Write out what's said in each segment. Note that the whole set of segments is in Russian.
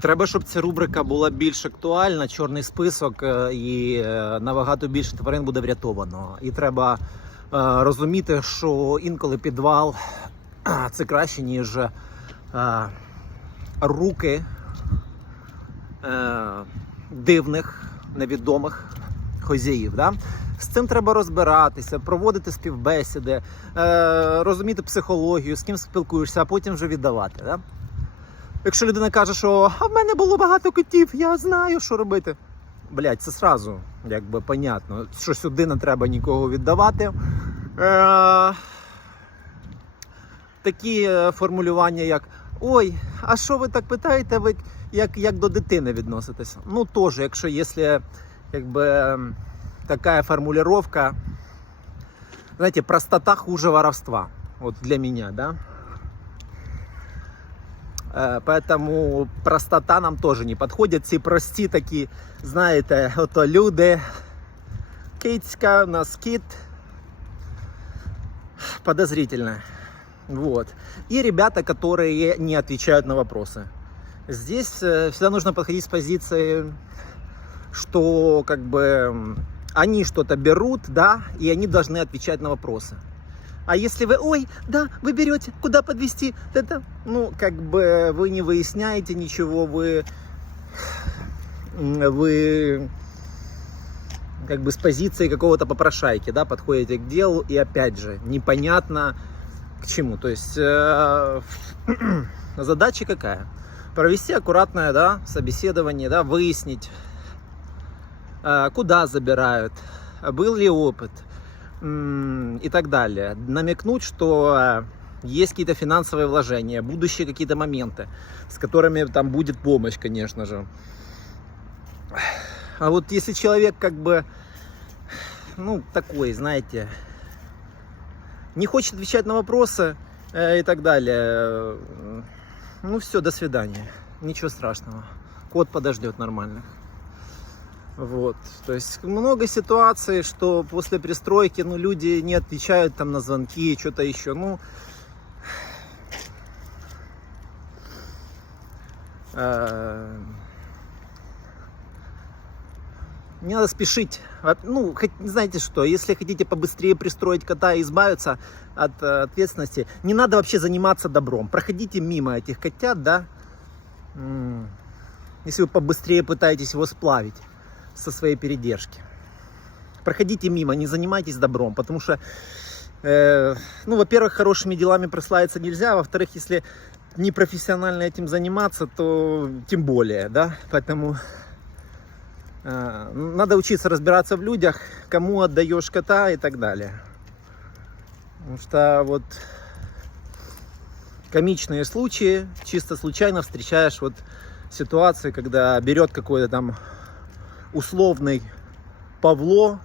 Треба, щоб ця рубрика була більш актуальна, чорний список, е, і е, набагато більше тварин буде врятовано. І треба е, розуміти, що інколи підвал це краще, ніж руки дивних, невідомих хозяїв. Да? З цим треба розбиратися, проводити співбесіди, розуміти психологію, з ким спілкуєшся, а потім вже віддавати. Да? Якщо людина каже, що а в мене було багато котів, я знаю, що робити. Блять, це сразу якби понятно, що сюди не треба нікого віддавати. Е, такі е, формулювання, як Ой, а що ви так питаєте, ви як, як до дитини відноситесь? Ну, теж, якщо якщо, якби, така формулировка, знаєте, простота хуже воровства. Вот для меня, да. Е, Поэтому простота нам тоже не подходит. Ці прості такі, знаєте, ото люди. Кицька, у нас кит. Подозрительно. Вот. И ребята, которые не отвечают на вопросы. Здесь э, всегда нужно подходить с позиции, что как бы м, они что-то берут, да, и они должны отвечать на вопросы. А если вы, ой, да, вы берете, куда подвести, это, ну, как бы вы не выясняете ничего, вы, вы как бы с позиции какого-то попрошайки, да, подходите к делу, и опять же, непонятно к чему. То есть э, задача какая? Провести аккуратное, да, собеседование, да, выяснить, э, куда забирают, был ли опыт и так далее. Намекнуть, что э, есть какие-то финансовые вложения, будущие какие-то моменты, с которыми там будет помощь, конечно же. А вот если человек как бы, ну, такой, знаете, не хочет отвечать на вопросы э, и так далее, э, ну все, до свидания. Ничего страшного. Кот подождет нормально. Вот. То есть много ситуаций, что после пристройки ну, люди не отвечают там на звонки, что-то еще. Ну, э, не надо спешить. Ну, знаете что, если хотите побыстрее пристроить кота и избавиться от э, ответственности, не надо вообще заниматься добром. Проходите мимо этих котят, да. Если вы побыстрее пытаетесь его сплавить со своей передержки. Проходите мимо, не занимайтесь добром, потому что, э, ну, во-первых, хорошими делами прославиться нельзя, а во-вторых, если непрофессионально этим заниматься, то тем более, да, поэтому э, надо учиться разбираться в людях, кому отдаешь кота и так далее. Потому что вот комичные случаи, чисто случайно встречаешь вот ситуации, когда берет какой-то там условный Павло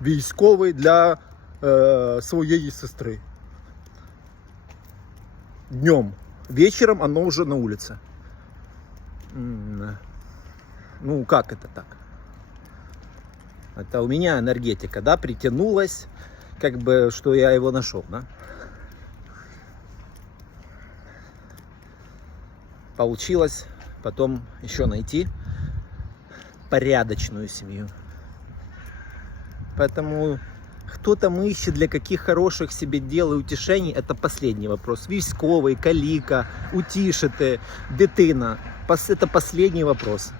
військовий для э, своей сестры. Днем. Вечером оно уже на улице. Ну, как это так? Это у меня энергетика, да, притянулась, как бы, что я его нашел, да? Получилось потом еще найти порядочную семью. Поэтому кто там ищет для каких хороших себе дел и утешений, это последний вопрос. Військовий, каліка, утішити, дитина. Пос- Это последний вопрос.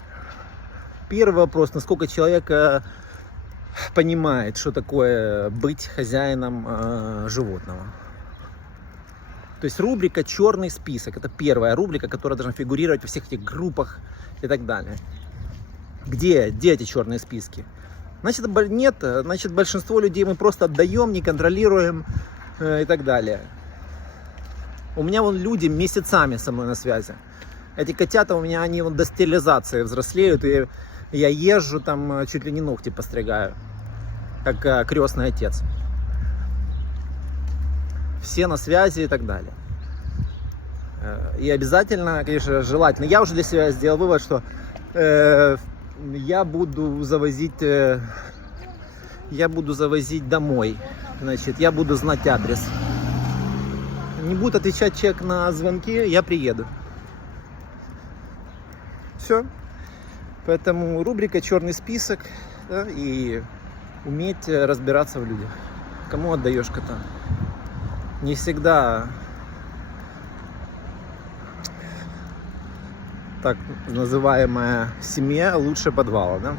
Первый вопрос, насколько человек э, понимает, что такое быть хозяином э, животного. То есть рубрика «Черный список» – это первая рубрика, которая должна фигурировать во всех этих группах и так далее. Где, где эти черные списки? Значит, нет, значит, большинство людей мы просто отдаем, не контролируем э, и так далее. У меня вон люди месяцами со мной на связи. Эти котята у меня, они вон до стерилизации взрослеют, и я езжу там, э, чуть ли не ногти постригаю, как э, крестный отец. Все на связи и так далее. Э, И обязательно, конечно, желательно. Я уже для себя сделал вывод, что э, я буду завозить, э, я буду завозить домой. Значит, я буду знать адрес. Не будет отвечать человек на звонки, я приеду. Все. Поэтому рубрика черный список да, и уметь разбираться в людях. Кому отдаешь кота? Не всегда так называемая семья лучше подвала, да?